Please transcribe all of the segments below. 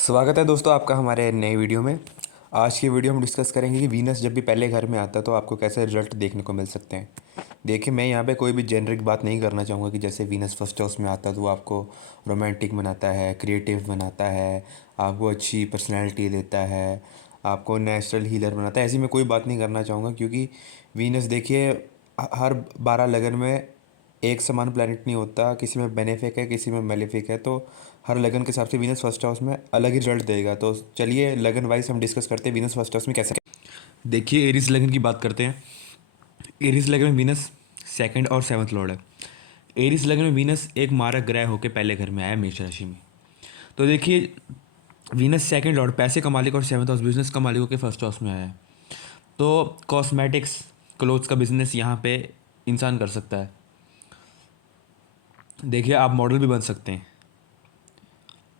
स्वागत है दोस्तों आपका हमारे नए वीडियो में। आज की वीडियो हम डिस्कस करेंगे कि वीनस जब भी पहले घर में आता है तो आपको कैसे रिजल्ट देखने को मिल सकते हैं। देखिए, मैं यहाँ पे कोई भी जेनरिक बात नहीं करना चाहूँगा कि जैसे वीनस फर्स्ट हाउस में आता है तो वो आपको रोमांटिक बनाता है, क्रिएटिव बनाता है, आपको अच्छी पर्सनैलिटी देता है, आपको नेचुरल हीलर बनाता है। ऐसी मैं कोई बात नहीं करना चाहूँगा, क्योंकि वीनस देखिए हर 12 लगन में एक समान प्लैनेट नहीं होता। किसी में बेनिफिक है, किसी में मेलेफिक है, तो हर लगन के हिसाब से वीनस फर्स्ट हाउस में अलग ही रिजल्ट देगा। तो चलिए लगन वाइज हम डिस्कस करते हैं वीनस फर्स्ट हाउस में कैसे। देखिए, एरीज लगन की बात करते हैं। एरीज लगन में वीनस सेकंड और सेवन्थ लॉर्ड है। एरीज लगन में वीनस एक मारक ग्रह होकर पहले घर में आया मेष राशि में। तो देखिए, वीनस सेकंड लॉर्ड पैसे का मालिक और सेवन्थ हाउस बिजनेस का मालिक होकर फर्स्ट हाउस में आया है। तो कॉस्मेटिक्स, क्लोथ्स का बिजनेस यहाँ पे इंसान कर सकता है। देखिए, आप मॉडल भी बन सकते हैं,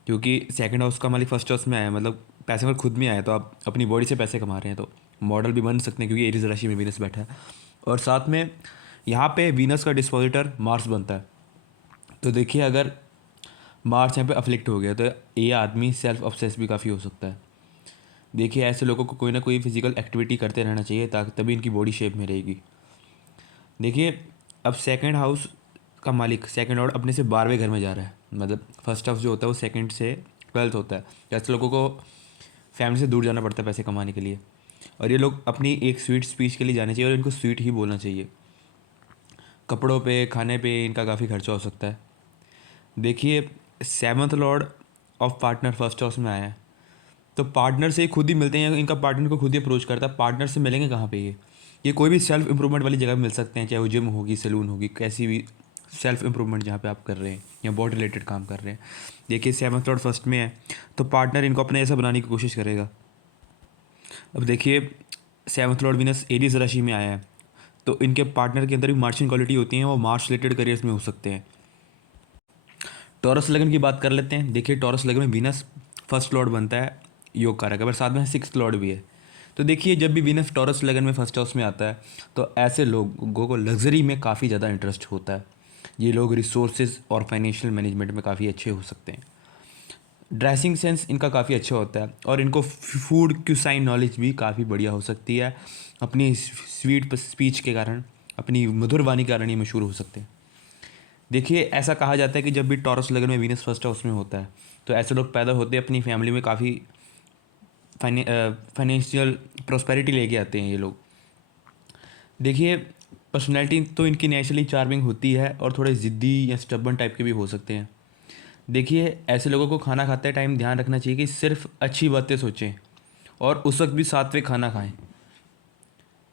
क्योंकि सेकंड हाउस का मालिक फर्स्ट हाउस में आया, मतलब पैसे में खुद में आया, तो आप अपनी बॉडी से पैसे कमा रहे हैं, तो मॉडल भी बन सकते हैं क्योंकि एरीज राशि में वीनस बैठा है। और साथ में यहाँ पे वीनस का डिस्पोजिटर मार्स बनता है। तो देखिए, अगर मार्स यहाँ पे अफ्लिक्ट हो गया तो ये आदमी सेल्फ ऑब्सेस भी काफ़ी हो सकता है। देखिए, ऐसे लोगों को कोई ना कोई फिजिकल एक्टिविटी करते रहना चाहिए, ताकि तभी इनकी बॉडी शेप में रहेगी। देखिए, अब सेकंड हाउस का मालिक सेकंड लॉर्ड अपने से 12वें घर में जा रहा है, मतलब फर्स्ट हाउस जो होता है वो सेकंड से 12th होता है। जैसे लोगों को फैमिली से दूर जाना पड़ता है पैसे कमाने के लिए, और ये लोग अपनी एक स्वीट स्पीच के लिए जाने चाहिए और इनको स्वीट ही बोलना चाहिए। कपड़ों पे, खाने पे इनका काफ़ी खर्चा हो सकता है। देखिए, seventh Lord of partner first house में आया है, तो पार्टनर से खुद ही मिलते हैं, इनका पार्टनर को खुद ही अप्रोच करता है। पार्टनर से मिलेंगे कहाँ पे? ये कोई भी सेल्फ इम्प्रूवमेंट वाली जगह मिल सकते हैं, चाहे वो जिम होगी, सैलून होगी, कैसी भी सेल्फ इम्प्रूवमेंट जहाँ पे आप कर रहे हैं या बॉडी रिलेटेड काम कर रहे हैं। देखिए, सेवन्थ लॉर्ड फर्स्ट में है, तो पार्टनर इनको अपने ऐसा बनाने की कोशिश करेगा। अब देखिए, सेवन्थ लॉर्ड विनस एरीज राशि में आया है, तो इनके पार्टनर के अंदर भी मार्शियन क्वालिटी होती हैं, वो मार्च रिलेटेड करियर्स में हो सकते हैं। टॉरस लगन की बात कर लेते हैं। देखिए, टॉरस लगन में वीनस फर्स्ट लॉर्ड बनता है, योग कारक है, पर साथ में सिक्स लॉर्ड भी है। तो देखिए, जब भी वीनस टॉरस लगन में फर्स्ट हाउस में आता है तो ऐसे लोगों को लग्जरी में काफ़ी ज़्यादा इंटरेस्ट होता है। ये लोग रिसोर्सेज और फाइनेंशियल मैनेजमेंट में काफ़ी अच्छे हो सकते हैं। ड्रेसिंग सेंस इनका काफ़ी अच्छा होता है, और इनको फूड क्यूसाइन नॉलेज भी काफ़ी बढ़िया हो सकती है। अपनी स्वीट स्पीच के कारण, अपनी मधुर वाणी के कारण ये मशहूर हो सकते हैं। देखिए, ऐसा कहा जाता है कि जब भी टॉरस लगन में वीनस फर्स्ट हाउस में होता है तो ऐसे लोग पैदा होते हैं, अपनी फैमिली में काफ़ी फाइनेंशियल प्रॉस्पेरिटी लेके आते हैं ये लोग। देखिए, पर्सनैलिटी तो इनकी नेचुरली चार्मिंग होती है, और थोड़े ज़िद्दी या स्टबन टाइप के भी हो सकते हैं। देखिए, ऐसे लोगों को खाना खाते टाइम ध्यान रखना चाहिए कि सिर्फ अच्छी बातें सोचें, और उस वक्त भी सात्विक खाना खाएं,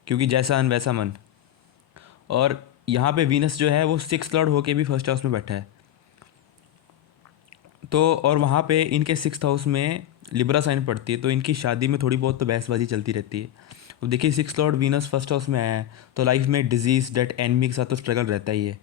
क्योंकि जैसा अन्न वैसा मन। और यहाँ पे वीनस जो है वो सिक्स लॉर्ड होके भी फर्स्ट हाउस में बैठा है, तो और वहाँ पे इनके सिक्स हाउस में लिब्रा साइन पड़ती है, तो इनकी शादी में थोड़ी बहुत तो बहसबाजी चलती रहती है। अब देखिए, six Lord Venus first house में आया है, तो लाइफ में डिजीज़, डेट, एनमी के साथ तो स्ट्रगल रहता ही है।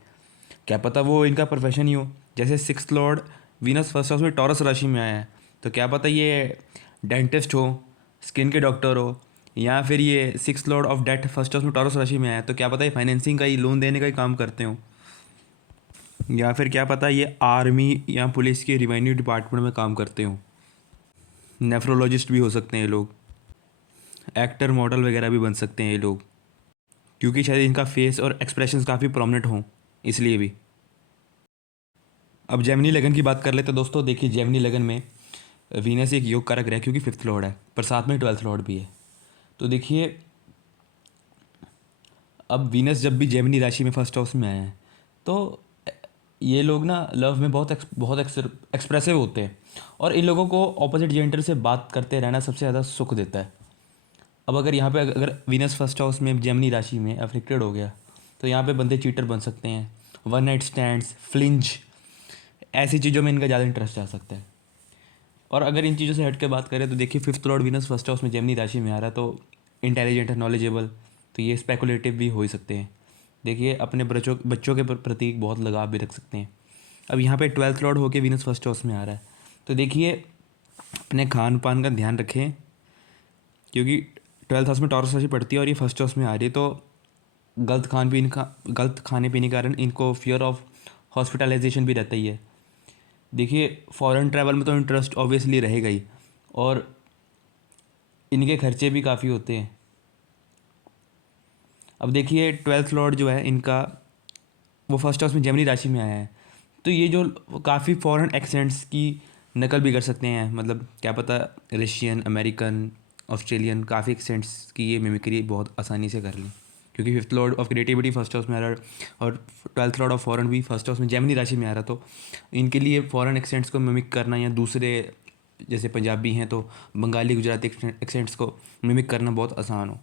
क्या पता वो इनका प्रोफेशन ही हो। जैसे six Lord Venus first house में टॉरस राशि में आया है, तो क्या पता ये डेंटिस्ट हो, स्किन के डॉक्टर हो, या फिर ये six lord of that first house में टॉरस राशि में आया है, तो क्या पता ये फाइनेंसिंग का ही, लोन देने का ही काम करते हो, या फिर क्या पता ये आर्मी या पुलिस के रिवेन्यू डिपार्टमेंट में काम करते हो। नेफ्रोलॉजिस्ट भी हो सकते हैं ये लोग। एक्टर, मॉडल वगैरह भी बन सकते हैं ये लोग, क्योंकि शायद इनका फेस और एक्सप्रेशंस काफ़ी प्रोमिनेंट हों, इसलिए भी। अब जेमिनी लगन की बात कर लेते हैं दोस्तों। देखिए, जेमिनी लगन में वीनस एक योग कारक ग्रह, क्योंकि फिफ्थ लॉर्ड है, पर साथ में ट्वेल्थ लॉर्ड भी है। तो देखिए, अब वीनस जब भी जेमिनी राशि में फर्स्ट हाउस में आए हैं, तो ये लोग ना लव में बहुत एक्सप्रेसिव होते हैं, और इन लोगों को ऑपोजिट जेंडर से बात करते रहना सबसे ज़्यादा सुख देता है। अब अगर यहाँ पे अगर वीनस फर्स्ट हाउस में जेमिनी राशि में अफेक्टेड हो गया, तो यहाँ पे बंदे चीटर बन सकते हैं, वन नाइट स्टैंड्स, फ्लिंच, ऐसी चीज़ों में इनका ज़्यादा इंटरेस्ट आ सकता है। और अगर इन चीज़ों से हट के बात करें तो देखिए, fifth Lord Venus first house में जेमिनी राशि में आ रहा है, तो इंटेलिजेंट है, नॉलेजेबल, तो ये स्पेकुलेटिव भी हो ही सकते हैं। देखिए, अपने बच्चों बच्चों के प्रति बहुत लगाव भी रख सकते हैं। अब यहाँ पे ट्वेल्थ लॉर्ड होके वीनस फर्स्ट हाउस में आ रहा है, तो देखिए, अपने खान पान का ध्यान रखें, क्योंकि ट्वेल्थ हाउस में टॉरस राशि पड़ती है और ये फर्स्ट हाउस में आ रही है, तो गलत खाने पीने के कारण इनको फियर ऑफ हॉस्पिटलाइजेशन भी रहता ही है। देखिए, फॉरेन ट्रैवल में तो इंटरेस्ट ऑब्वियसली रहेगा ही, और इनके खर्चे भी काफ़ी होते हैं। अब देखिए 12th लॉर्ड जो है इनका, वो फर्स्ट हाउस में जेमिनी राशि में आया है। तो ये जो काफ़ी फॉरेन एक्सेंट्स की नकल भी कर सकते हैं, मतलब क्या पता रशियन, अमेरिकन, ऑस्ट्रेलियन, काफ़ी एक्सेंट्स की ये मिमिक्री बहुत आसानी से कर लें, क्योंकि fifth Lord of creativity first house में आ रहा है और 12th लॉर्ड ऑफ फॉरेन भी फर्स्ट हाउस में जेमिनी राशि में आ रहा। तो इनके लिए फॉरेन एक्सेंट्स को मिमिक करना, या दूसरे जैसे पंजाबी हैं तो बंगाली गुजराती एक्सेंट्स को मिमिक करना बहुत आसान हो।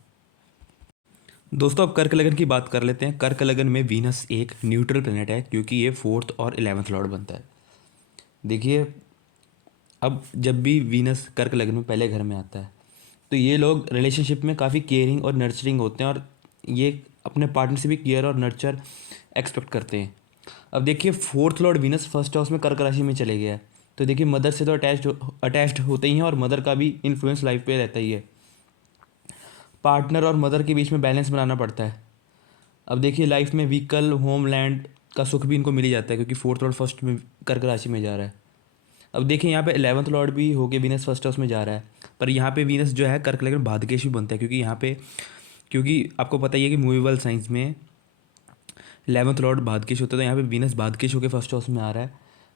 दोस्तों अब कर्क लगन की बात कर लेते हैं। कर्क लगन में वीनस एक न्यूट्रल प्लेनेट है, क्योंकि ये फोर्थ और 11th लॉर्ड बनता है। देखिए अब जब भी वीनस कर्क लगन में पहले घर में आता है तो ये लोग रिलेशनशिप में काफ़ी केयरिंग और नर्चरिंग होते हैं, और ये अपने पार्टनर से भी केयर और नर्चर एक्सपेक्ट करते हैं। अब देखिए fourth Lord Venus first house में कर्क राशि में चले गया है, तो देखिए मदर से तो अटैच्ड होते ही हैं, और मदर का भी इन्फ्लुएंस लाइफ पे रहता ही है। पार्टनर और मदर के बीच में बैलेंस बनाना पड़ता है। अब देखिए लाइफ में व्हीकल, होम, लैंड का सुख भी इनको मिल ही जाता है, क्योंकि फोर्थ लॉर्ड फर्स्ट में कर्क राशि में जा रहा है। अब देखिए यहाँ पे 11th लॉर्ड भी होके वीनस फर्स्ट हाउस में जा रहा है, पर यहाँ पे वीनस जो है कर्क लगन भाग्येश भी बनता है, क्योंकि यहाँ पे, क्योंकि आपको पता ही है कि मूवेबल साइंस में 11th लॉर्ड भाग्येश होता है, तो यहाँ पे वीनस भाग्येश होकर फर्स्ट हाउस में आ रहा है।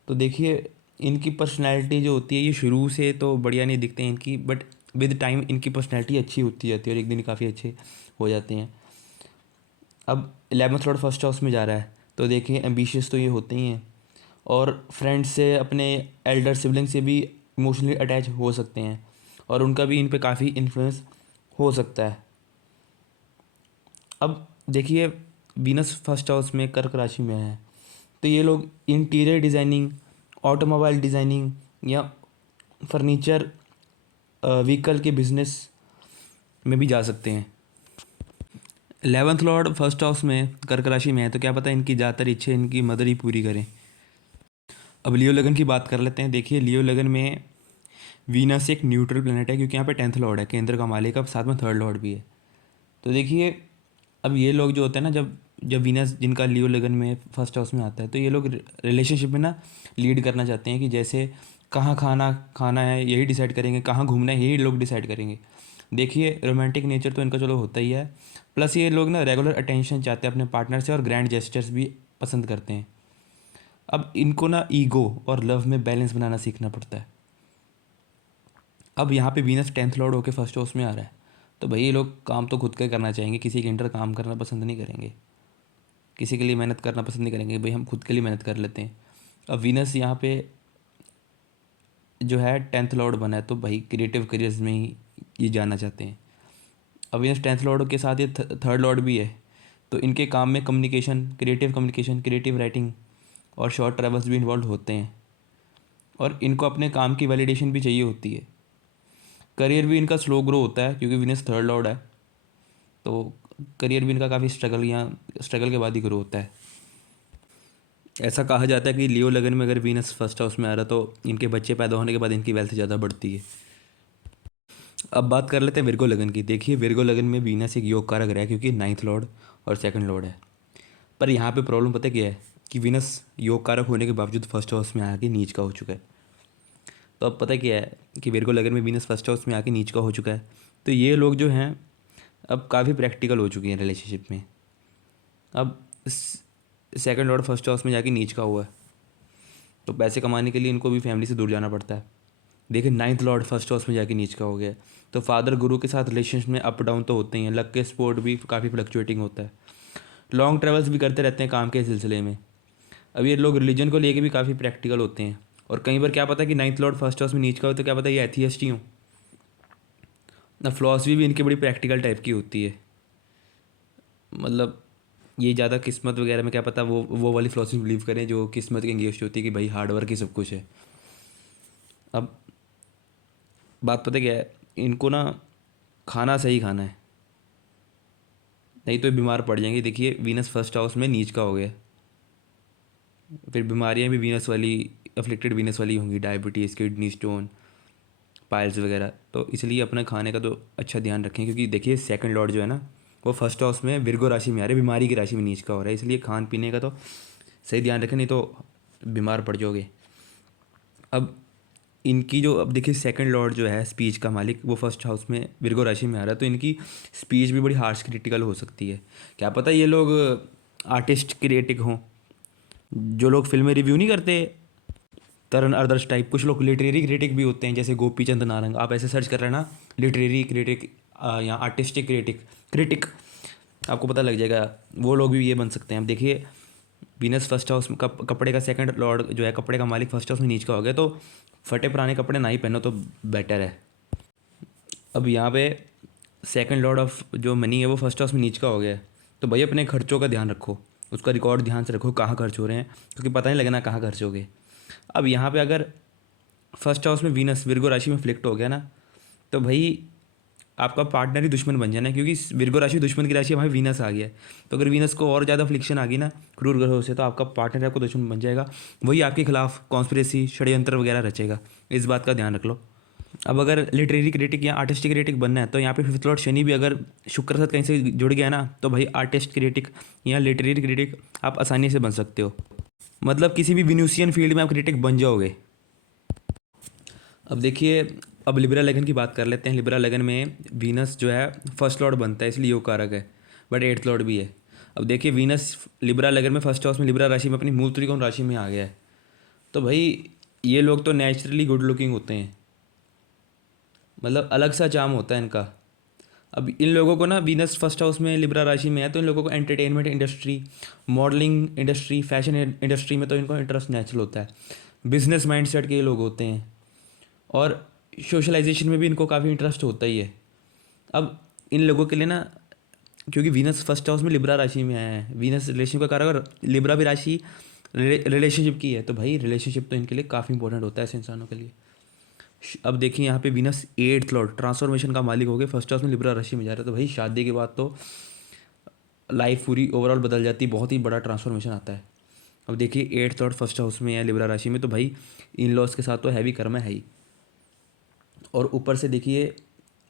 तो देखिए इनकी पर्सनैलिटी जो होती है, ये शुरू से तो बढ़िया नहीं दिखते हैं इनकी, बट विद टाइम इनकी पर्सनैलिटी अच्छी होती जाती है और एक दिन काफ़ी अच्छे हो जाते हैं। अब 11th लॉर्ड फर्स्ट हाउस में जा रहा है, तो देखिए एम्बिशियस तो ये होते ही हैं, और फ्रेंड्स से, अपने एल्डर सिबलिंग से भी इमोशनली अटैच हो सकते हैं, और उनका भी इन पे काफ़ी इन्फ्लुएंस हो सकता है। अब देखिए वीनस फर्स्ट हाउस में कर्क राशि में है, तो ये लोग इंटीरियर डिज़ाइनिंग, ऑटोमोबाइल डिज़ाइनिंग, या फर्नीचर, व्हीकल के बिजनेस में भी जा सकते हैं। 11th लॉर्ड फर्स्ट हाउस में कर्क राशि में है, तो क्या पता इनकी ज़्यादातर इच्छे इनकी मदर ही पूरी करें। अब लियो लगन की बात कर लेते हैं। देखिए लियो लगन में वीनस एक न्यूट्रल प्लेनेट है, क्योंकि यहाँ पे 10th लॉर्ड है, केंद्र का मालिक, अब साथ में थर्ड लॉर्ड भी है। तो देखिए अब ये लोग जो होते हैं ना, जब जब वीनस जिनका लियो लगन में फर्स्ट हाउस में आता है, तो ये लोग रिलेशनशिप में ना लीड करना चाहते हैं, कि जैसे कहाँ खाना खाना है यही डिसाइड करेंगे, कहाँ घूमना है यही लोग डिसाइड करेंगे। देखिए रोमांटिक नेचर तो इनका चलो होता ही है, प्लस ये लोग ना रेगुलर अटेंशन चाहते हैं अपने पार्टनर से, और ग्रैंड जेस्चर्स भी पसंद करते हैं। अब इनको ना ईगो और लव में बैलेंस बनाना सीखना पड़ता है। अब यहाँ पे वीनस 10th लॉर्ड होकर फर्स्ट हाउस में आ रहा है, तो भाई ये लोग काम तो खुद का ही करना चाहेंगे, किसी के अंडर काम करना पसंद नहीं करेंगे, किसी के लिए मेहनत करना पसंद नहीं करेंगे, भाई हम खुद के लिए मेहनत कर लेते हैं। अब वीनस यहाँ पे जो है 10th लॉर्ड बना है, तो भाई क्रिएटिव करियर्स में ही ये जाना चाहते हैं। अब वीनस 10th लॉर्ड के साथ ये थर्ड लॉर्ड भी है, तो इनके काम में कम्युनिकेशन, क्रिएटिव राइटिंग और शॉर्ट ट्रैवल्स भी इन्वॉल्व होते हैं, और इनको अपने काम की वैलिडेशन भी चाहिए होती है। करियर भी इनका स्लो ग्रो होता है, क्योंकि वीनस थर्ड लॉर्ड है, तो करियर भी इनका काफ़ी स्ट्रगल के बाद ही ग्रो होता है। ऐसा कहा जाता है कि लियो लगन में अगर वीनस फर्स्ट हाउस में आ रहा, तो इनके बच्चे पैदा होने के बाद इनकी वेल्थ ज़्यादा बढ़ती है। अब बात कर लेते हैं विर्गो लगन की। देखिए विर्गो लगन में वीनस एक योग कारक ग्रह है, क्योंकि 9th लॉर्ड और 2nd लॉर्ड है। पर यहाँ पे प्रॉब्लम पता है क्या है, कि वीनस योग कारक होने के बावजूद फर्स्ट हाउस में आके नीच का हो चुका है। तो अब पता क्या है कि विर्गो लगन में वीनस फर्स्ट हाउस में आके नीच का हो चुका है, तो ये लोग जो हैं अब काफ़ी प्रैक्टिकल हो चुके हैं रिलेशनशिप में। अब 2nd लॉर्ड फर्स्ट हाउस में जाके नीच का हुआ है, तो पैसे कमाने के लिए इनको भी फैमिली से दूर जाना पड़ता है। देखिए 9th लॉर्ड फर्स्ट हाउस में जाके नीच का हो गया, तो फादर गुरु के साथ रिलेशनशिप में अप डाउन तो होते ही हैं, लक के स्पोर्ट भी काफ़ी फ्लक्चुएटिंग होता है, लॉन्ग ट्रैवल्स भी करते रहते हैं काम के सिलसिले में। अब ये लोग रिलीजन को लेके भी काफ़ी प्रैक्टिकल होते हैं, और कई बार क्या पता कि 9th लॉर्ड फर्स्ट हाउस में नीच का हो, तो क्या पता ये एथियस्ट ही हो ना। फिलॉसफी भी इनकी बड़ी प्रैक्टिकल टाइप की होती है, मतलब ये ज़्यादा किस्मत वगैरह में क्या पता वो वाली फिलॉसफी बिलीव करें जो किस्मत के एंगेस्ट होती है, कि भाई हार्ड वर्क ही सब कुछ है। अब बात पता क्या है, इनको ना खाना सही खाना है, नहीं तो ये बीमार पड़ जाएंगे। देखिए वीनस फर्स्ट हाउस में नीच का हो गया, फिर बीमारियां भी वीनस वाली, अफ्लिक्टेड वीनस वाली होंगी, डायबिटीज़, किडनी स्टोन, पाइल्स वगैरह। तो इसलिए अपने खाने का तो अच्छा ध्यान रखें, क्योंकि देखिए 2nd लॉर्ड जो है ना, वो फर्स्ट हाउस में विर्गो राशि में आ रहा है, बीमारी की राशि में नीच का हो रहा है, इसलिए खान पीने का तो सही ध्यान रखें, नहीं तो बीमार पड़ जाओगे। अब इनकी जो अब देखिए सेकंड लॉर्ड जो है स्पीच का मालिक, वो फर्स्ट हाउस में विर्गो राशि में आ रहा है, तो इनकी स्पीच भी बड़ी हार्श क्रिटिकल हो सकती है। क्या पता ये लोग आर्टिस्ट क्रिएटिक हों, जो लोग फिल्में रिव्यू नहीं करते तरन अदर्स टाइप, कुछ लोग लिटरेरी क्रिटिक भी होते हैं, जैसे गोपी चंद नारंग। आप ऐसे सर्च कर रहे हैं ना, लिटरेरी क्रिटिक या आर्टिस्टिक क्रिटिक क्रिटिक, आपको पता लग जाएगा। वो लोग भी ये बन सकते हैं। अब देखिए वीनस फर्स्ट हाउस में कपड़े का सेकंड लॉर्ड जो है, कपड़े का मालिक फर्स्ट हाउस में नीच का हो गया, तो फटे पुराने कपड़े ना ही पहनो तो बेटर है। अब यहाँ पे सेकंड लॉर्ड ऑफ जो मनी है वो फर्स्ट हाउस में नीच का हो गया है, तो भाई अपने खर्चों का ध्यान रखो, उसका रिकॉर्ड ध्यान से रखो कहाँ खर्च हो रहे हैं, क्योंकि पता नहीं लगना कहाँ खर्च हो गए। अब यहाँ पे अगर फर्स्ट हाउस में वीनस विर्गो राशि में फ्लिक्ट हो गया ना, तो भाई आपका पार्टनर ही दुश्मन बन जाना है, क्योंकि विर्गो राशि दुश्मन की राशि है, वहाँ वीनस आ गया है। तो अगर वीनस को और ज़्यादा फ्लिक्शन आ गई ना क्रूर ग्रहों से, तो आपका पार्टनर आपको दुश्मन बन जाएगा, वही आपके खिलाफ कॉन्स्पिरेसी षड्यंत्र वगैरह रचेगा। इस बात का ध्यान रख लो। अब अगर लिटरेरी क्रिटिक या आर्टिस्टिक क्रिटिक बनना है, तो यहाँ पे फिफ्थ लॉर्ड शनि भी अगर शुक्र साथ कहीं से जुड़ गया ना, तो भाई आर्टिस्ट क्रिटिक या लिटरेरी क्रिटिक आप आसानी से बन सकते हो। मतलब किसी भी विन्यूसियन फील्ड में आप क्रिटिक बन जाओगे। अब देखिए, अब लिब्रा लगन की बात कर लेते हैं। लिब्रा लगन में वीनस जो है फर्स्ट लॉर्ड बनता है, इसलिए योग कारक है, बट एट्थ लॉर्ड भी है। अब देखिए वीनस लिब्रा लगन में फर्स्ट हाउस में लिब्रा राशि में अपनी मूल त्रिकोण राशि में आ गया है, तो भाई ये लोग तो नेचुरली गुड लुकिंग होते हैं, मतलब अलग सा चार्म होता है इनका। अब इन लोगों को ना वीनस फर्स्ट हाउस में लिब्रा राशि में है, तो इन लोगों को entertainment industry, modelling industry, fashion industry में तो इनको इंटरेस्ट नेचुरल होता है। बिजनेस माइंडसेट के ये लोग होते हैं, और सोशलाइजेशन में भी इनको काफ़ी इंटरेस्ट होता ही है। अब इन लोगों के लिए ना, क्योंकि वीनस फर्स्ट हाउस में लिब्रा राशि में आया है, वीनस रिलेशनशिप का कारक, और लिब्रा भी राशि रिलेशनशिप की है, तो भाई रिलेशनशिप तो इनके लिए काफ़ी इंपॉर्टेंट होता है ऐसे इंसानों के लिए। अब देखिए यहाँ पे वीनस एट्थ लॉर्ड ट्रांसफॉर्मेशन का मालिक हो गया, फर्स्ट हाउस में लिब्रा राशि में जा रहा है, तो भाई शादी के बाद तो लाइफ पूरी ओवरऑल बदल जाती है, बहुत ही बड़ा ट्रांसफॉर्मेशन आता है। अब देखिए एट्थ लॉर्ड फर्स्ट हाउस में है लिब्रा राशि में, तो भाई इन लॉस के साथ तो हैवी कर्म है ही। और ऊपर से देखिए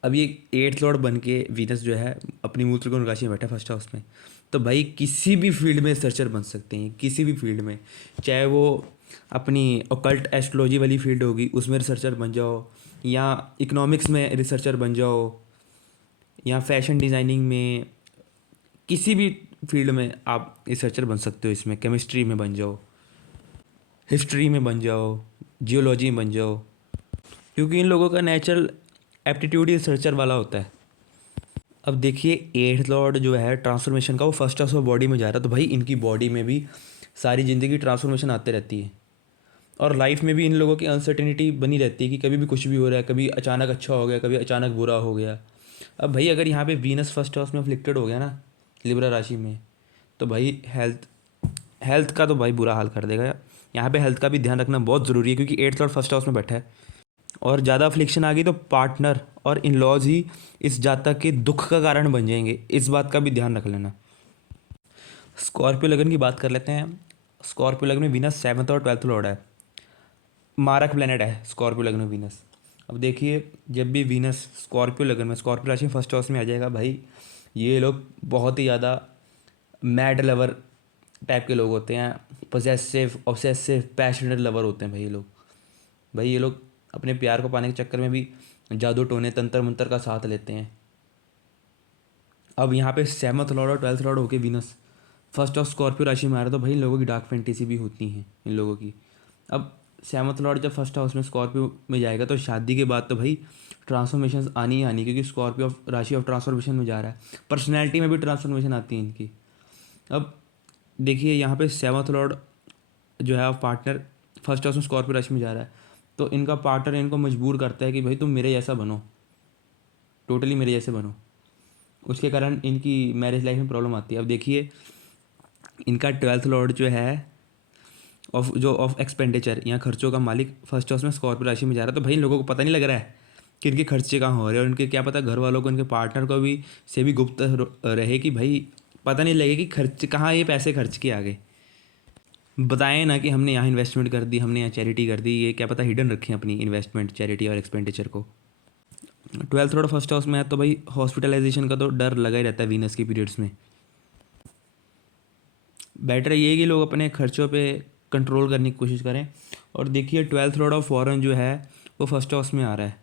अब ये एट्थ लॉर्ड बन के वीनस जो है अपनी मूल त्रिकोण राशि में बैठा फर्स्ट हाउस में, तो भाई किसी भी फील्ड में रिसर्चर बन सकते हैं, किसी भी फील्ड में, चाहे वो अपनी ओकल्ट एस्ट्रोलॉजी वाली फील्ड होगी उसमें रिसर्चर बन जाओ, या इकोनॉमिक्स में रिसर्चर बन जाओ, या फैशन डिज़ाइनिंग में, किसी भी फील्ड में आप रिसर्चर बन सकते हो। इसमें केमिस्ट्री में बन जाओ, हिस्ट्री में बन जाओ, जियोलॉजी में बन जाओ, क्योंकि इन लोगों का नेचुरल एप्टीट्यूड ही रिसर्चर वाला होता है। अब देखिए एट्थ लॉर्ड जो है ट्रांसफॉर्मेशन का, वो फर्स्ट हाउस ऑफ बॉडी में जा रहा है, तो भाई इनकी बॉडी में भी सारी ज़िंदगी ट्रांसफॉर्मेशन आते रहती है, और लाइफ में भी इन लोगों की अनसर्टेनिटी बनी रहती है कि कभी भी कुछ भी हो रहा है, कभी अचानक अच्छा हो गया, कभी अचानक बुरा हो गया। अब भाई अगर यहाँ पे वीनस फर्स्ट हाउस में अफ्लिक्टेड हो गया ना लिब्रा राशि में, तो भाई हेल्थ हेल्थ का तो भाई बुरा हाल कर देगा। यहाँ पे हेल्थ का भी ध्यान रखना बहुत ज़रूरी है, क्योंकि एट्थ लॉर्ड फर्स्ट हाउस में बैठा है, और ज़्यादा अफ्लिक्शन आ गई तो पार्टनर और इन लॉज ही इस जातक के दुख का कारण बन जाएंगे, इस बात का भी ध्यान रख लेना। स्कॉर्पियो लगन की बात कर लेते हैं। स्कॉर्पियो लगन में वीनस सेवन्थ और ट्वेल्थ लॉर्ड है, मारक प्लेनेट है स्कॉर्पियो लगन में वीनस। अब देखिए जब भी वीनस स्कॉर्पियो लगन में, स्कॉर्पियो राशि फर्स्ट हाउस में आ जाएगा, भाई ये लोग बहुत ही ज़्यादा मैड लवर टाइप के लोग होते हैं, पोजेसिव ऑब्सेसिव पैशनेट लवर होते हैं भाई ये लोग अपने प्यार को पाने के चक्कर में भी जादू टोने तंत्र मंत्र का साथ लेते हैं। अब यहाँ पे सेवन्थ लॉर्ड और ट्वेल्थ लॉर्ड होके वीनस फर्स्ट ऑफ स्कॉर्पियो राशि में आ रहा, तो भाई इन लोगों की डार्क फैंटेसी भी होती हैं इन लोगों की। अब सेवन्थ लॉर्ड जब फर्स्ट हाउस में स्कॉर्पियो में जाएगा, तो शादी के बाद तो भाई ट्रांसफॉर्मेशन आनी ही आनी, क्योंकि स्कॉर्पियो राशि ऑफ ट्रांसफॉर्मेशन में जा रहा है, पर्सनैलिटी में भी ट्रांसफॉर्मेशन आती है इनकी। अब देखिए यहाँ पे सेवन्थ लॉर्ड जो है पार्टनर फर्स्ट हाउस में स्कॉर्पियो राशि में जा रहा है, तो इनका पार्टनर इनको मजबूर करता है कि भाई तुम मेरे जैसा बनो, टोटली मेरे जैसे बनो। उसके कारण इनकी मैरिज लाइफ में प्रॉब्लम आती है। अब देखिए इनका ट्वेल्थ लॉर्ड जो है ऑफ एक्सपेंडिचर या खर्चों का मालिक फर्स्ट हाउस में स्कॉर्पियो राशि में जा रहा है, तो भाई इन लोगों को पता नहीं लग रहा है कि इनके खर्चे कहाँ हो रहे हैं, और इनके क्या पता घर वालों को, इनके पार्टनर को भी से भी गुप्त रहे कि भाई पता नहीं लगे कि खर्च कहाँ ये पैसे खर्च के आगे बताएं ना कि हमने यहाँ इन्वेस्टमेंट कर दी, हमने यहाँ चैरिटी कर दी, ये क्या पता हिडन रखें अपनी इन्वेस्टमेंट, चैरिटी और एक्सपेंडिचर को। ट्वेल्थ लॉर्ड फर्स्ट हाउस में है, तो भाई हॉस्पिटलाइजेशन का तो डर लगा ही रहता है वीनस की पीरियड्स में। बेटर ये है कि लोग अपने खर्चों पे कंट्रोल करने की कोशिश करें। और देखिए ट्वेल्थ लॉर्ड ऑफ फॉरेन जो है वो फर्स्ट हाउस में आ रहा है।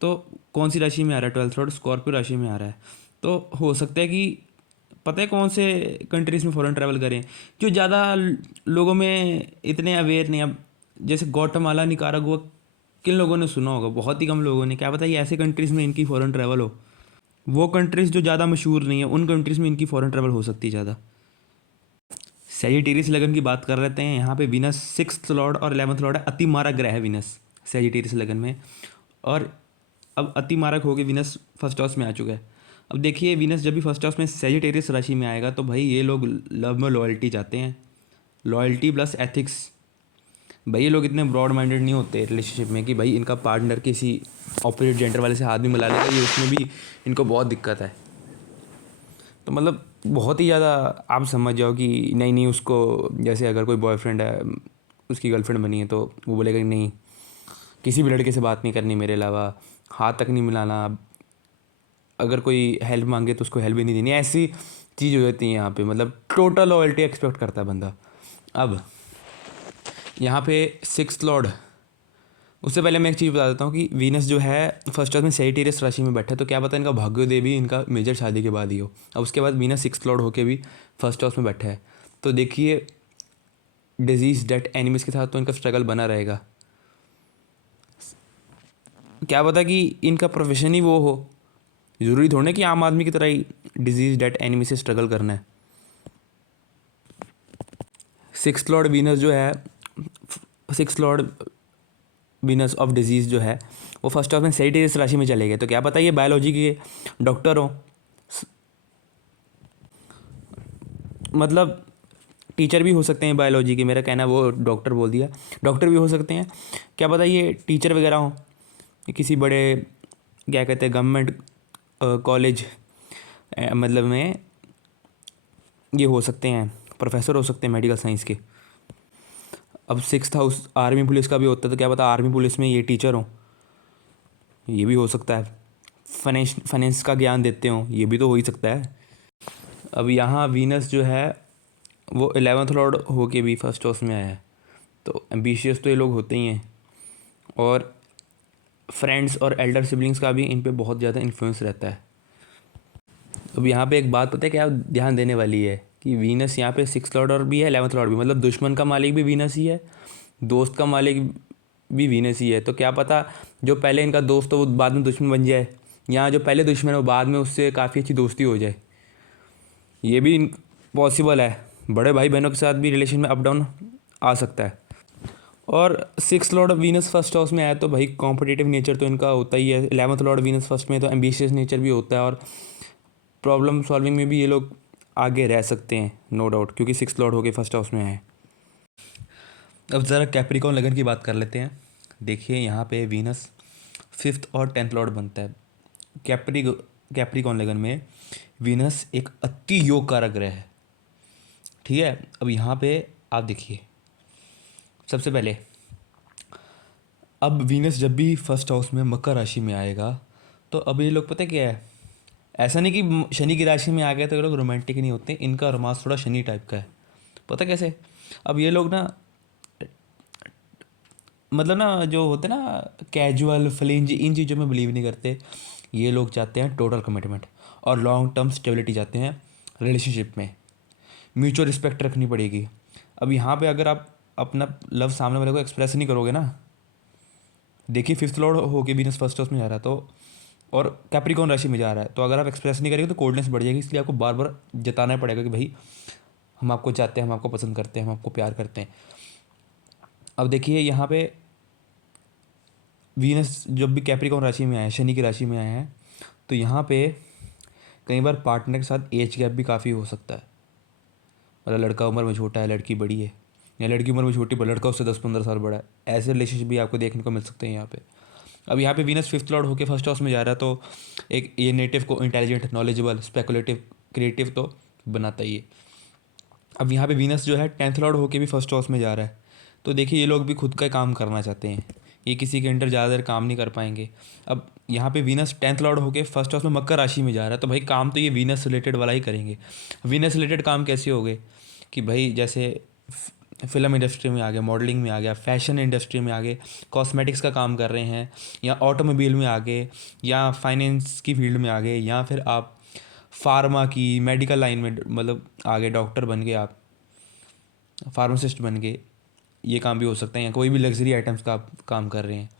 तो कौन सी राशि में आ रहा है? ट्वेल्थ लॉर्ड स्कॉर्पियो राशि में आ रहा है। तो हो सकता है कि पता है कौन से कंट्रीज़ में फ़ॉरेन ट्रैवल करें, जो ज़्यादा लोगों में इतने अवेयर नहीं। अब जैसे ग्वाटेमाला, निकारागुआ, किन लोगों ने सुना होगा? बहुत ही कम लोगों ने। क्या पता ये ऐसे कंट्रीज़ में इनकी फ़ॉरेन ट्रैवल हो। वो कंट्रीज़ जो ज़्यादा मशहूर नहीं है, उन कंट्रीज़ में इनकी फ़ॉरेन ट्रैवल हो सकती है ज़्यादा। सेजिटेरियस लगन की बात कर लेते हैं। यहाँ पे वीनस सिक्स्थ लॉर्ड और 11th लॉर्ड है। अति मारक ग्रह है वीनस सेजिटेरियस लगन में। और अब अति मारक होकर वीनस फर्स्ट हाउस में आ चुका है। अब देखिए वीनस जब भी फर्स्ट हाउस में सेजिटेरियस राशि में आएगा तो भाई ये लोग लव में लॉयल्टी चाहते हैं। Loyalty plus ethics. भाई ये लोग इतने ब्रॉड माइंडेड नहीं होते रिलेशनशिप में कि भाई इनका पार्टनर किसी ऑपोजिट जेंडर वाले से हाथ भी मिला लेगा, ये उसमें भी इनको बहुत दिक्कत है। तो मतलब बहुत ही ज़्यादा आप समझ जाओ कि नहीं नहीं, उसको जैसे अगर कोई बॉयफ्रेंड है, उसकी गर्लफ्रेंड बनी है, तो वो बोलेगा कि नहीं, किसी भी लड़के से बात नहीं करनी मेरे अलावा, हाथ तक नहीं मिलाना, अगर कोई हेल्प मांगे तो उसको हेल्प भी नहीं देनी। ऐसी चीज़ हो जाती है यहाँ पे। मतलब टोटल लॉयल्टी एक्सपेक्ट करता है बंदा। अब यहाँ पे सिक्स्थ लॉर्ड, उससे पहले मैं एक चीज़ बता देता हूँ कि वीनस जो है फर्स्ट हाउस में सेजिटेरियस राशि में बैठा है, तो क्या पता इनका भाग्योदय भी इनका मेजर शादी के बाद ही हो। अब उसके बाद वीनस सिक्स्थ लॉर्ड होके भी फर्स्ट हाउस में बैठा है, तो देखिए डिजीज डेट एनिमीज के साथ तो इनका स्ट्रगल बना रहेगा। क्या पता कि इनका प्रोफेशन ही वो हो। ज़रूरी थोड़ा ना कि आम आदमी की तरह ही डिजीज डेट एनिमी से स्ट्रगल करना है। सिक्स्थ लॉर्ड वीनस जो है, sixth Lord Venus of disease जो है वो फर्स्ट हाउस में सेजिटेरियस राशि में चले गए, तो क्या पता ये बायोलॉजी के डॉक्टर हो, मतलब टीचर भी हो सकते हैं बायोलॉजी के। मेरा कहना वो डॉक्टर बोल दिया, डॉक्टर भी हो सकते हैं। क्या पता ये टीचर वगैरह हो, किसी बड़े क्या कहते हैं गवर्नमेंट कॉलेज मतलब में ये हो सकते हैं, प्रोफेसर हो सकते हैं मेडिकल साइंस के। अब सिक्स्थ हाउस आर्मी पुलिस का भी होता है, तो क्या पता आर्मी पुलिस में ये टीचर हो, ये भी हो सकता है। फाइनेंस का ज्ञान देते हो, ये भी तो हो ही सकता है। अब यहाँ वीनस जो है वो 11th लॉर्ड होके भी फर्स्ट हाउस में आया है, तो एम्बिशियस तो ये लोग होते ही हैं। और फ्रेंड्स और एल्डर सिबलिंग्स का भी इन पे बहुत ज़्यादा इन्फ्लुएंस रहता है। अब यहाँ पे एक बात पता है क्या ध्यान देने वाली है कि वीनस यहाँ पे सिक्स लॉर्ड और भी है, 11th लॉर्ड भी, मतलब दुश्मन का मालिक भी वीनस ही है, दोस्त का मालिक भी वीनस ही है। तो क्या पता जो पहले इनका दोस्त हो वो बाद में दुश्मन बन जाए, यहाँ जो पहले दुश्मन हो बाद में उससे काफ़ी अच्छी दोस्ती हो जाए, ये भी पॉसिबल है। बड़े भाई बहनों के साथ भी रिलेशन में अप डाउन आ सकता है। और six Lord Venus first house में आया तो भाई कॉम्पिटिटिव नेचर तो इनका होता ही है। 11th लॉर्ड वीनस फर्स्ट में तो एम्बिशियस नेचर भी होता है, और प्रॉब्लम सॉल्विंग में भी ये लोग आगे रह सकते हैं नो डाउट, क्योंकि सिक्स लॉर्ड होके फर्स्ट हाउस में आए। अब ज़रा कैप्रिकॉन लगन की बात कर लेते हैं। देखिए यहाँ पे वीनस फिफ्थ और 10th लॉर्ड बनता है। कैप्रिकॉन लगन में वीनस एक अति योग कारक ग्रह है, ठीक है। अब यहाँ पे आप देखिए, सबसे पहले अब वीनस जब भी फर्स्ट हाउस में मकर राशि में आएगा, तो अब ये लोग पता है क्या है, ऐसा नहीं कि शनि की राशि में आ गए तो ये लोग रोमांटिक नहीं होते। इनका रोमांस थोड़ा शनि टाइप का है। पता कैसे? अब ये लोग ना, मतलब ना जो होते ना कैजुअल फ्लिंज, इन चीज़ों में बिलीव नहीं करते। ये लोग चाहते हैं टोटल कमिटमेंट और लॉन्ग टर्म स्टेबिलिटी चाहते हैं रिलेशनशिप में। म्यूचुअल रिस्पेक्ट रखनी पड़ेगी। अब यहाँ पे अगर आप अपना लव सामने वाले को एक्सप्रेस नहीं करोगे ना, देखिए फिफ्थ लॉर्ड होके वीनस फर्स्ट हाउस में जा रहा है, तो और कैप्रिकॉन राशि में जा रहा है, तो अगर आप एक्सप्रेस नहीं करेंगे तो कोल्डनेस बढ़ जाएगी। इसलिए आपको बार बार जताना पड़ेगा कि भाई हम आपको चाहते हैं, हम आपको पसंद करते हैं, हम आपको प्यार करते हैं। अब देखिए यहाँ पे वीनस जब भी कैप्रिकॉन राशि में आया है, शनि की राशि में आया है, तो यहाँ पे कई बार पार्टनर के साथ एज गैप भी काफ़ी हो सकता है। मतलब लड़का उम्र में छोटा है, लड़की बड़ी है, या लड़की उम्र में छोटी पर लड़का उससे 10-15 साल बड़ा है। ऐसे रिलेशनशिप भी आपको देखने को मिल सकते हैं यहाँ पे। अब यहाँ पे वीनस फिफ्थ लॉर्ड होकर फर्स्ट हाउस में जा रहा है, तो एक ये नेटिव को इंटेलिजेंट, नॉलेजेबल, स्पेकुलेटिव, क्रिएटिव तो बनाता ही है। अब यहाँ पे वीनस जो है 10th लॉर्ड होके भी फर्स्ट हाउस में जा रहा है, तो देखिए ये लोग भी खुद का काम करना चाहते हैं, ये किसी के अंडर ज़्यादा देर काम नहीं कर पाएंगे। अब यहाँ पे वीनस 10th लॉर्ड होके फर्स्ट हाउस में मकर राशि में जा रहा है, तो भाई काम तो ये वीनस रिलेटेड वाला ही करेंगे। वीनस रिलेटेड काम कैसे हो गए कि भाई जैसे फिल्म इंडस्ट्री में आ गए, मॉडलिंग में आ गया, फैशन इंडस्ट्री में आ गए, कॉस्मेटिक्स का काम कर रहे हैं, या ऑटोमोबाइल में आ गए, या फाइनेंस की फील्ड में आ गए, या फिर आप फार्मा की मेडिकल लाइन में मतलब आ गए, डॉक्टर बन गए, आप फार्मासिस्ट बन गए, ये काम भी हो सकता है, या कोई भी लग्जरी आइटम्स का आप काम कर रहे हैं,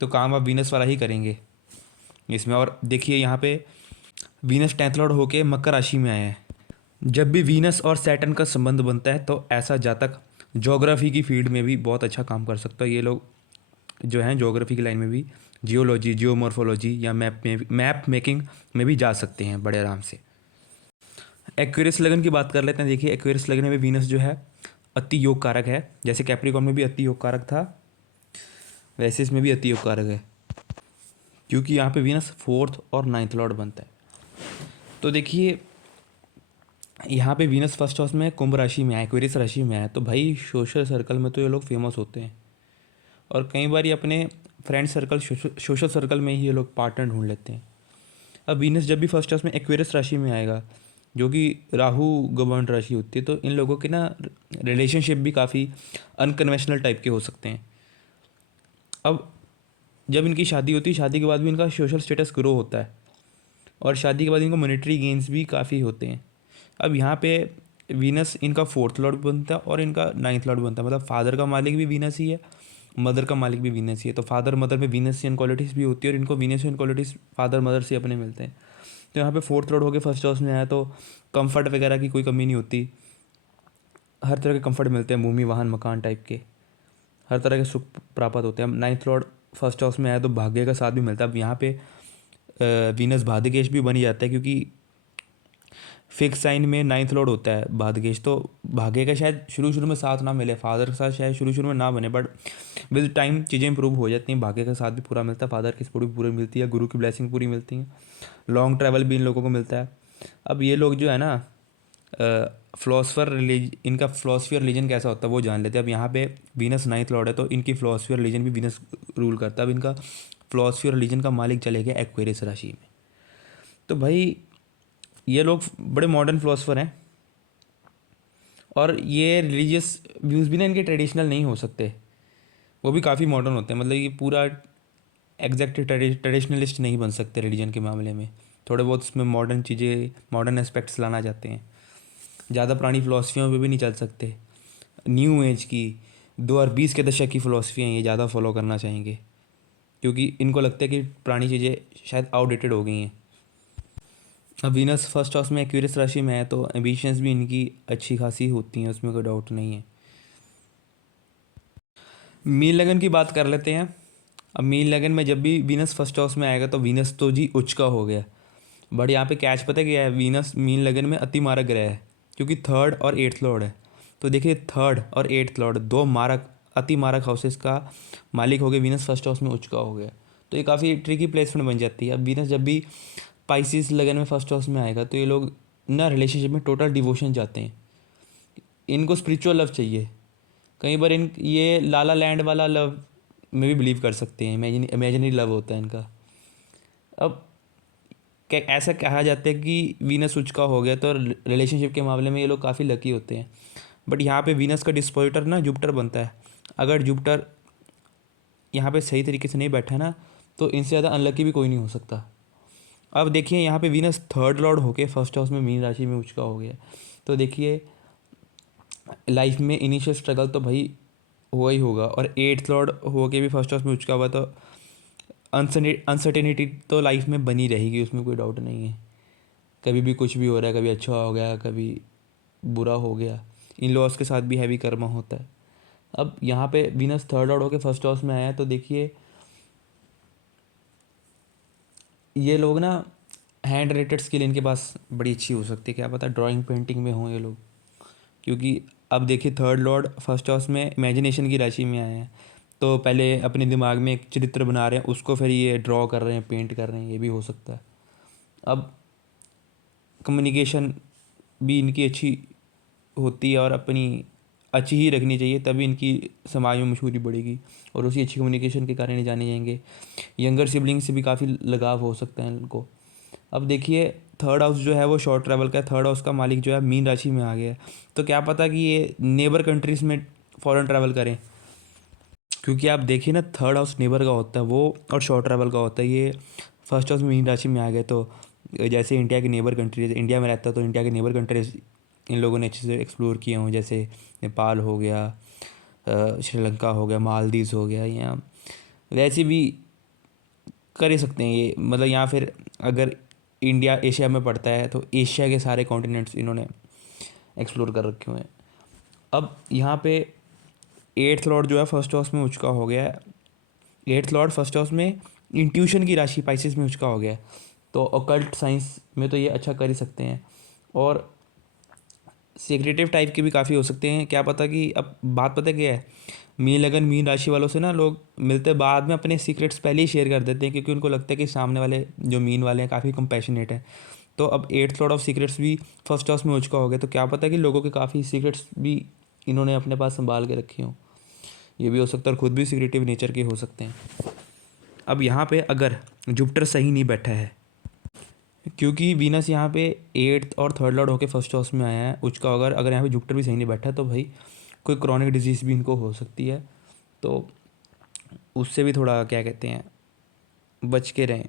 तो काम आप वीनस वाला ही करेंगे इसमें। और देखिए यहाँ पे वीनस 10th लॉर्ड होके मकर राशि में आए हैं। जब भी वीनस और सैटर्न का संबंध बनता है तो ऐसा जातक ज्योग्राफी की फील्ड में भी बहुत अच्छा काम कर सकता है। ये लोग जो हैं ज्योग्राफी की लाइन में भी, जियोलॉजी, जियोमॉर्फोलॉजी या मैप मेकिंग में भी जा सकते हैं बड़े आराम से। एक्वेरियस लगन की बात कर लेते हैं। देखिए एक्वेरियस लगन में वीनस जो है अति योग कारक है। जैसे कैप्रिकॉर्न में भी अति योग कारक था, वैसे इसमें भी अति योग कारक है, क्योंकि यहाँ पे वीनस 4th और 9th लॉर्ड बनता है। तो देखिए यहाँ पे वीनस फर्स्ट हाउस में कुंभ राशि में है, एक्वेरियस राशि में है, तो भाई सोशल सर्कल में तो ये लोग फेमस होते हैं, और कई बार ये अपने फ्रेंड सर्कल, सोशल सर्कल में ही ये लोग पार्टनर ढूंढ लेते हैं। अब वीनस जब भी फर्स्ट हाउस में एक्वेरियस राशि में आएगा, जो कि राहु गवर्न राशि होती है, तो इन लोगों के ना रिलेशनशिप भी काफ़ी अनकन्वेंशनल टाइप के हो सकते हैं। अब जब इनकी शादी होती है, शादी के बाद भी इनका सोशल स्टेटस ग्रो होता है, और शादी के बाद इनको मॉनेटरी गेन्स भी काफ़ी होते हैं। अब यहाँ पे वीनस इनका 4th लॉर्ड बनता है और इनका 9th लॉर्ड बनता है, मतलब फादर का मालिक भी वीनस ही है, मदर का मालिक भी वीनस ही है। तो फादर मदर में वीनसियन क्वालिटीज़ भी होती है, और इनको वीनसियन क्वालिटीज़ फादर मदर से अपने मिलते हैं। तो यहाँ पे 4th लॉर्ड होकर फर्स्ट हाउस में आया तो कंफर्ट वगैरह की कोई कमी नहीं होती, हर तरह के कंफर्ट मिलते हैं, भूमि वाहन मकान टाइप के, हर तरह के सुख प्राप्त होते हैं। अब 9th लॉर्ड फर्स्ट हाउस में आया तो भाग्य का साथ भी मिलता है। अब यहाँ पे वीनस भाग्येश भी बन ही जाता है, क्योंकि फिक्स साइन में 9th लॉर्ड होता है भाग्येश, तो भाग्य का शायद शुरू शुरू में साथ ना मिले, फादर के साथ शायद शुरू शुरू में ना बने, बट विद टाइम चीज़ें इंप्रूव हो जाती हैं, भाग्य का साथ भी पूरा मिलता है, फादर की सपोर्ट भी पूरी मिलती है, गुरु की ब्लेसिंग पूरी मिलती है, लॉन्ग ट्रैवल भी इन लोगों को मिलता है। अब ये लोग जो है ना फ़िलोसफर इनका फ़िलोसफी और रिलीजन कैसा होता है वो जान लेते हैं। अब यहाँ पे वीनस 9th लॉर्ड है, तो इनकी फ़िलोसफी और रिलीजन भी वीनस रूल करता है। अब इनका फ़िलोसफी और रिलीजन का मालिक चले गया एक्वेरियस राशि में। तो भाई ये लोग बड़े मॉडर्न फ़िलोसफर हैं, और ये रिलीजियस व्यूज़ भी ना इनके ट्रेडिशनल नहीं हो सकते, वो भी काफ़ी मॉडर्न होते हैं, मतलब ये पूरा एग्जैक्ट ट्रेडिशनलिस्ट नहीं बन सकते रिलीजन के मामले में, थोड़े बहुत उसमें मॉडर्न चीज़ें, मॉडर्न एस्पेक्ट्स लाना चाहते हैं, ज़्यादा पुरानी फ़िलोसफियों पे भी नहीं चल सकते। न्यू एज की 2020 के दशक की फ़िलोसफियाँ ये ज़्यादा फॉलो करना चाहेंगे, क्योंकि इनको लगता है कि पुरानी चीज़ें शायद आउटडेटेड हो गई हैं। अब वीनस फर्स्ट हाउस में एक्वेरियस राशि में है, तो एम्बिशंस भी इनकी अच्छी खासी होती हैं, उसमें कोई डाउट नहीं है। मीन लगन की बात कर लेते हैं। अब मीन लगन में जब भी वीनस फर्स्ट हाउस में आएगा तो वीनस तो जी उच्च का हो गया, बट यहाँ पे कैच पता है क्या है, वीनस मीन लगन में अति मारक ग्रह है, क्योंकि 3rd और 8th लॉर्ड है। तो देखिए 3rd और 8th लॉर्ड दो मारक, अति मारक हाउसेस का मालिक हो गया, वीनस फर्स्ट हाउस में उच्च का हो गया, तो ये काफ़ी ट्रिकी प्लेसमेंट बन जाती है। अब वीनस जब भी पाइसिस लगन में फर्स्ट हाउस में आएगा तो ये लोग ना रिलेशनशिप में टोटल डिवोशन चाहते हैं, इनको स्पिरिचुअल लव चाहिए। कई बार इन ये लाला लैंड वाला लव में भी बिलीव कर सकते हैं, इमेजिनरी लव होता है इनका। अब ऐसा कहा जाता है कि वीनस उच्च का हो गया तो रिलेशनशिप के मामले में ये लोग काफ़ी लकी होते हैं, बट यहाँ पे वीनस का डिस्पोजिटर ना जुपिटर बनता है। अगर जुपिटर यहाँ पे सही तरीके से नहीं बैठा ना, तो इनसे ज़्यादा अनलकी भी कोई नहीं हो सकता। अब देखिए यहाँ पे वीनस 3rd लॉर्ड होके फर्स्ट हाउस में मीन राशि में उच्च का हो गया, तो देखिए लाइफ में इनिशियल स्ट्रगल तो भाई हुआ ही होगा, और 8th लॉर्ड होके भी फर्स्ट हाउस में उच्च का हुआ, तो अनसर्टेनिटी तो लाइफ में बनी रहेगी, उसमें कोई डाउट नहीं है। कभी भी कुछ भी हो रहा है, कभी अच्छा हो गया, कभी बुरा हो गया, इन लॉस के साथ भी हैवी कर्मा होता है। अब यहाँ पे वीनस 3rd लॉर्ड होके फर्स्ट हाउस में आया, तो देखिए ये लोग ना हैंड रिलेटेड स्किल इनके पास बड़ी अच्छी हो सकती है, क्या पता ड्राइंग पेंटिंग में हों ये लोग, क्योंकि अब देखिए 3rd लॉर्ड फर्स्ट हाउस में इमेजिनेशन की राशि में आए हैं, तो पहले अपने दिमाग में एक चित्र बना रहे हैं, उसको फिर ये ड्रॉ कर रहे हैं, पेंट कर रहे हैं, ये भी हो सकता है। अब कम्युनिकेशन भी इनकी अच्छी होती है, और अपनी अच्छी ही रखनी चाहिए, तभी इनकी समाज में मशहूरी बढ़ेगी, और उसी अच्छी कम्युनिकेशन के कारण ही जाने जाएंगे। यंगर सिबलिंग से भी काफ़ी लगाव हो सकता है इनको। अब देखिए 3rd हाउस जो है वो शॉर्ट ट्रैवल का है, 3rd हाउस का मालिक जो है मीन राशि में आ गया है, तो क्या पता कि ये नेबर कंट्रीज़ में फॉरेन ट्रैवल करें, क्योंकि आप देखिए ना थर्ड हाउस नेबर का होता है वो, और शॉर्ट ट्रैवल का होता है ये। फर्स्ट हाउस मीन राशि में आ गए तो जैसे इंडिया के नेबर कंट्रीज, इंडिया में रहता है तो इंडिया के नेबर कंट्रीज इन लोगों ने अच्छे से एक्सप्लोर किए हों, जैसे नेपाल हो गया, श्रीलंका हो गया, मालदीव्स हो गया, या वैसे भी कर ही सकते हैं ये। मतलब यहाँ फिर अगर इंडिया एशिया में पड़ता है तो एशिया के सारे कॉन्टिनेंट्स इन्होंने एक्सप्लोर कर रखे हुए हैं। अब यहाँ पे एट्थ लॉर्ड जो है फर्स्ट हाउस में उचका हो गया है। एट्थ लॉर्ड फर्स्ट हाउस में इंट्यूशन की राशि पाइसेस में उचका हो गया है, तो ऑकल्ट साइंस में तो ये अच्छा कर ही सकते हैं। और सीक्रेटिव टाइप के भी काफ़ी हो सकते हैं, क्या पता कि अब बात पता क्या है, मीन लगन मीन राशि वालों से ना लोग मिलते बाद में अपने सीक्रेट्स पहले ही शेयर कर देते हैं, क्योंकि उनको लगता है कि सामने वाले जो मीन वाले हैं काफ़ी कंपैशनेट है। तो अब एट्थ लॉर्ड ऑफ सीक्रेट्स भी फर्स्ट हाउस में उचका हो गया, तो क्या पता कि लोगों के काफ़ी सीक्रेट्स भी इन्होंने अपने पास संभाल के रखे हों। ये भी हो सकता है, और खुद भी सीक्रेटिव नेचर के हो सकते हैं। अब यहाँ पे अगर जुपिटर सही नहीं बैठा है, क्योंकि वीनस यहाँ पे एट्थ और थर्ड लॉर्ड होके फर्स्ट हाउस में आया है उचका, अगर यहाँ पे जुपिटर भी सही नहीं बैठा है तो भाई कोई क्रॉनिक डिजीज़ भी इनको हो सकती है, तो उससे भी थोड़ा क्या कहते हैं बच के रहें।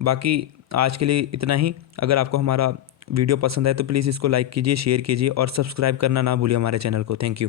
बाकी आज के लिए इतना ही। अगर आपको हमारा वीडियो पसंद आए तो प्लीज़ इसको लाइक कीजिए, शेयर कीजिए और सब्सक्राइब करना ना भूलिए हमारे चैनल को। Thank you.